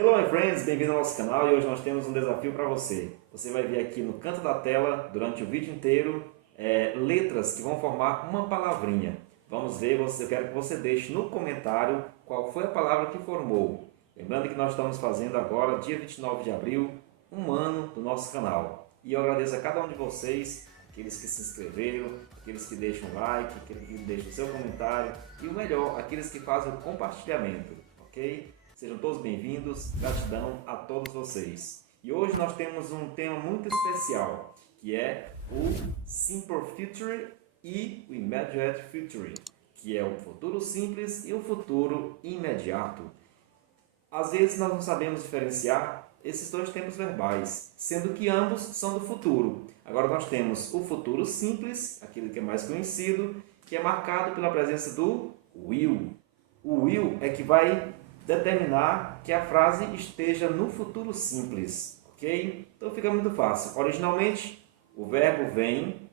Hello my friends, bem-vindo ao nosso canal e hoje nós temos um desafio para você. Você vai ver aqui no canto da tela, durante o vídeo inteiro, letras que vão formar uma palavrinha. Vamos ver, eu quero que você deixe no comentário qual foi a palavra que formou. Lembrando que nós estamos fazendo agora, dia 29 de abril, um ano do nosso canal. E eu agradeço a cada um de vocês, aqueles que se inscreveram, aqueles que deixam like, aqueles que deixam o seu comentário e o melhor, aqueles que fazem o compartilhamento, ok? Sejam todos bem-vindos, gratidão a todos vocês. E hoje nós temos um tema muito especial, que é o Simple Future e o Immediate Future, que é o futuro simples e o futuro imediato. Às vezes nós não sabemos diferenciar esses dois tempos verbais, sendo que ambos são do futuro. Agora nós temos o futuro simples, aquele que é mais conhecido, que é marcado pela presença do will. O will é que vai determinar que a frase esteja no futuro simples, ok? Então fica muito fácil. Originalmente, o verbo vem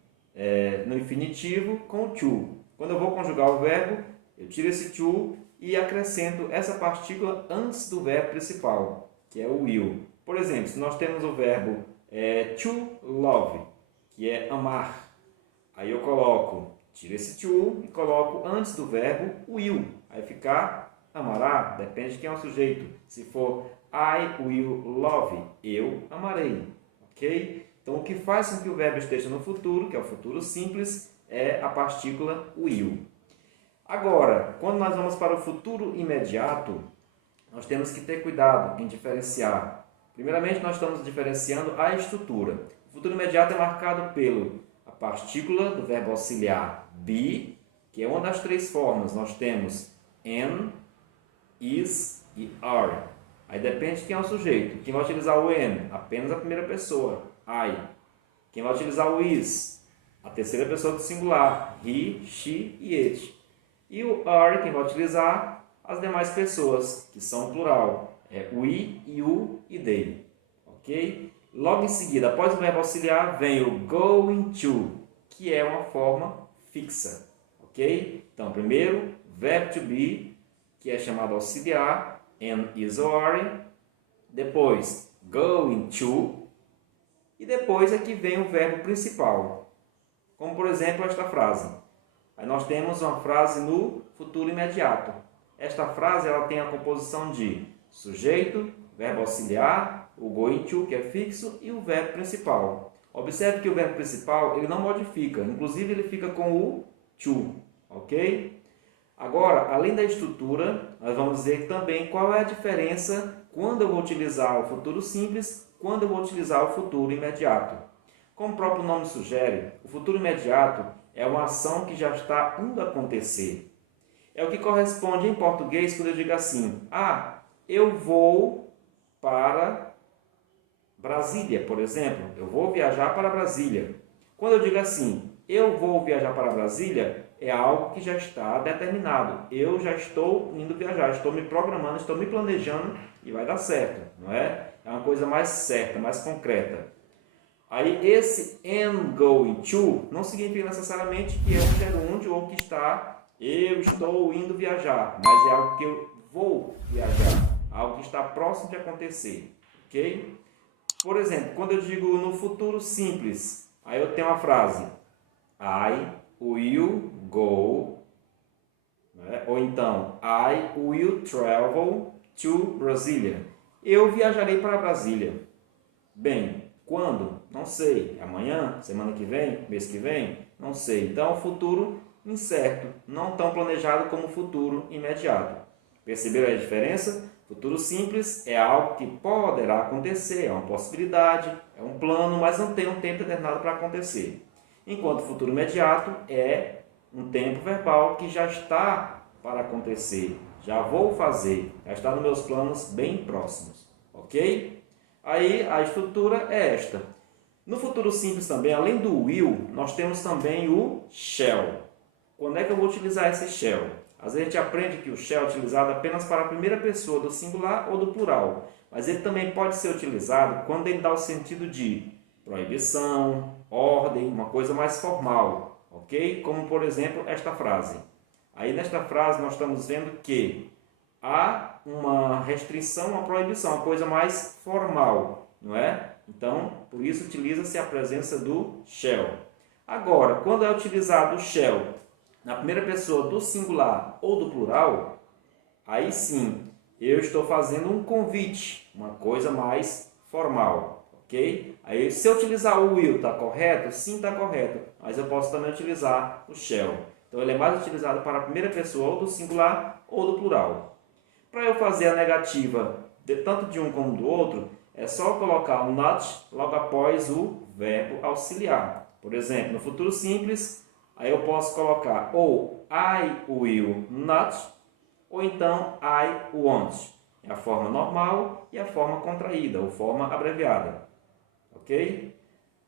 no infinitivo com o to. Quando eu vou conjugar o verbo, eu tiro esse to e acrescento essa partícula antes do verbo principal, que é o will. Por exemplo, se nós temos o verbo to love, que é amar, aí eu tiro esse to e coloco antes do verbo will. Aí fica amará, depende de quem é o sujeito. Se for I will love, eu amarei, ok? Então o que faz com que o verbo esteja no futuro, que é o futuro simples, é a partícula will. Agora, quando nós vamos para o futuro imediato, nós temos que ter cuidado em diferenciar. Primeiramente, nós estamos diferenciando a estrutura. O futuro imediato é marcado pela partícula do verbo auxiliar be, que é uma das três formas. Nós temos am, is e are. Aí depende de quem é o sujeito. Quem vai utilizar o am? Apenas a primeira pessoa, I. Quem vai utilizar o is? A terceira pessoa do singular, he, she e it. E o are, quem vai utilizar? As demais pessoas, que são plural. É we, you e they. Ok? Logo em seguida, após o verbo auxiliar, vem o going to, que é uma forma fixa. Ok? Então, primeiro, verbo to be, que é chamado auxiliar, am, is or are. Depois, going to. E depois é que vem o verbo principal. Como, por exemplo, esta frase. Aí nós temos uma frase no futuro imediato. Esta frase ela tem a composição de sujeito, verbo auxiliar, o going to, que é fixo, e o verbo principal. Observe que o verbo principal ele não modifica, inclusive ele fica com o to, ok? Agora, além da estrutura, nós vamos ver também qual é a diferença quando eu vou utilizar o futuro simples, quando eu vou utilizar o futuro imediato. Como o próprio nome sugere, o futuro imediato é uma ação que já está indo acontecer. É o que corresponde em português quando eu digo assim, eu vou para Brasília, por exemplo. Eu vou viajar para Brasília. Quando eu digo assim, eu vou viajar para Brasília, é algo que já está determinado. Eu já estou indo viajar, estou me programando, estou me planejando e vai dar certo, não é? É uma coisa mais certa, mais concreta. Aí esse am going to não significa necessariamente que é um gerúndio ou que eu estou indo viajar, mas é algo que eu vou viajar, algo que está próximo de acontecer, ok? Por exemplo, quando eu digo no futuro simples, aí eu tenho uma frase I will go, né? Ou então I will travel to Brasília. Eu viajarei para Brasília. Bem, quando? Não sei. Amanhã? Semana que vem? Mês que vem? Não sei. Então, futuro incerto, não tão planejado como futuro imediato. Perceberam a diferença? Futuro simples é algo que poderá acontecer, é uma possibilidade, é um plano, mas não tem um tempo determinado para acontecer. Enquanto futuro imediato é um tempo verbal que já está para acontecer, já vou fazer, já está nos meus planos bem próximos, ok? Aí a estrutura é esta. No futuro simples também, além do will, nós temos também o shall. Quando é que eu vou utilizar esse shall? Às vezes a gente aprende que o shall é utilizado apenas para a primeira pessoa do singular ou do plural, mas ele também pode ser utilizado quando ele dá o sentido de proibição, ordem, uma coisa mais formal, ok? Como, por exemplo, esta frase. Aí, nesta frase, nós estamos vendo que há uma restrição, uma proibição, uma coisa mais formal, não é? Então, por isso utiliza-se a presença do shall. Agora, quando é utilizado o shall na primeira pessoa do singular ou do plural, aí sim, eu estou fazendo um convite, uma coisa mais formal, ok? Aí, se eu utilizar o will, está correto? Sim, está correto, mas eu posso também utilizar o shall. Então, ele é mais utilizado para a primeira pessoa ou do singular ou do plural. Para eu fazer a negativa tanto de um como do outro, é só colocar o not logo após o verbo auxiliar. Por exemplo, no futuro simples, aí eu posso colocar ou I will not, ou então I won't. É a forma normal e a forma contraída, ou forma abreviada. Ok?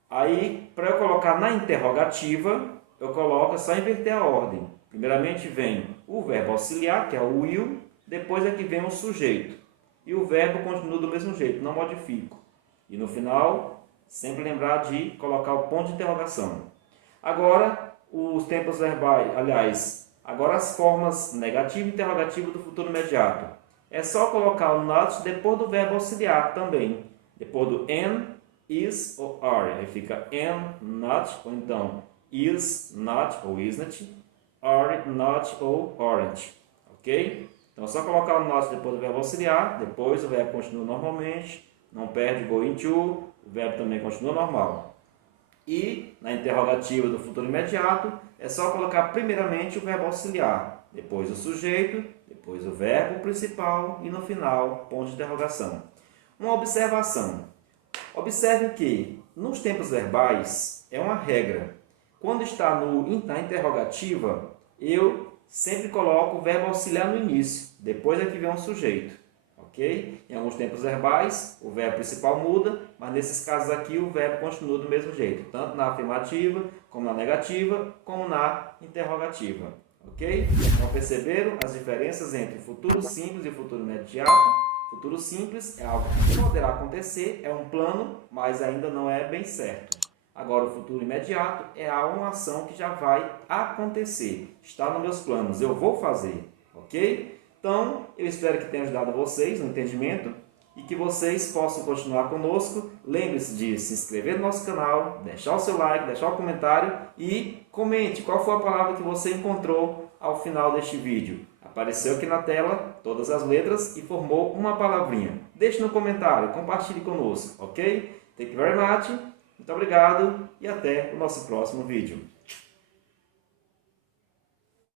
Aí, para eu colocar na interrogativa, eu coloco, é só inverter a ordem. Primeiramente vem o verbo auxiliar, que é o will, depois é que vem o sujeito. E o verbo continua do mesmo jeito, não modifico. E no final, sempre lembrar de colocar o ponto de interrogação. Agora, os tempos verbais, aliás, agora as formas negativo e interrogativo do futuro imediato. É só colocar o not depois do verbo auxiliar também. Depois do am, is ou are. Aí fica am, not, ou então is, not ou isn't, are, not ou aren't. Ok? Então é só colocar o not depois do verbo auxiliar, depois o verbo continua normalmente, não perde going to, o verbo também continua normal. E na interrogativa do futuro imediato, é só colocar primeiramente o verbo auxiliar, depois o sujeito, depois o verbo principal e no final, ponto de interrogação. Uma observação. Observe que nos tempos verbais é uma regra. Quando está na interrogativa, eu sempre coloco o verbo auxiliar no início, depois é que vem um sujeito. Ok? Em alguns tempos verbais, o verbo principal muda, mas nesses casos aqui o verbo continua do mesmo jeito, tanto na afirmativa, como na negativa, como na interrogativa. Ok? Então perceberam as diferenças entre futuro simples e futuro imediato? Futuro simples é algo que poderá acontecer, é um plano, mas ainda não é bem certo. Agora, o futuro imediato é uma ação que já vai acontecer. Está nos meus planos, eu vou fazer. Ok? Então, eu espero que tenha ajudado vocês no entendimento e que vocês possam continuar conosco. Lembre-se de se inscrever no nosso canal, deixar o seu like, deixar o comentário e comente qual foi a palavra que você encontrou ao final deste vídeo. Apareceu aqui na tela todas as letras e formou uma palavrinha. Deixe no comentário, compartilhe conosco, ok? Thank you very much, muito obrigado e até o nosso próximo vídeo.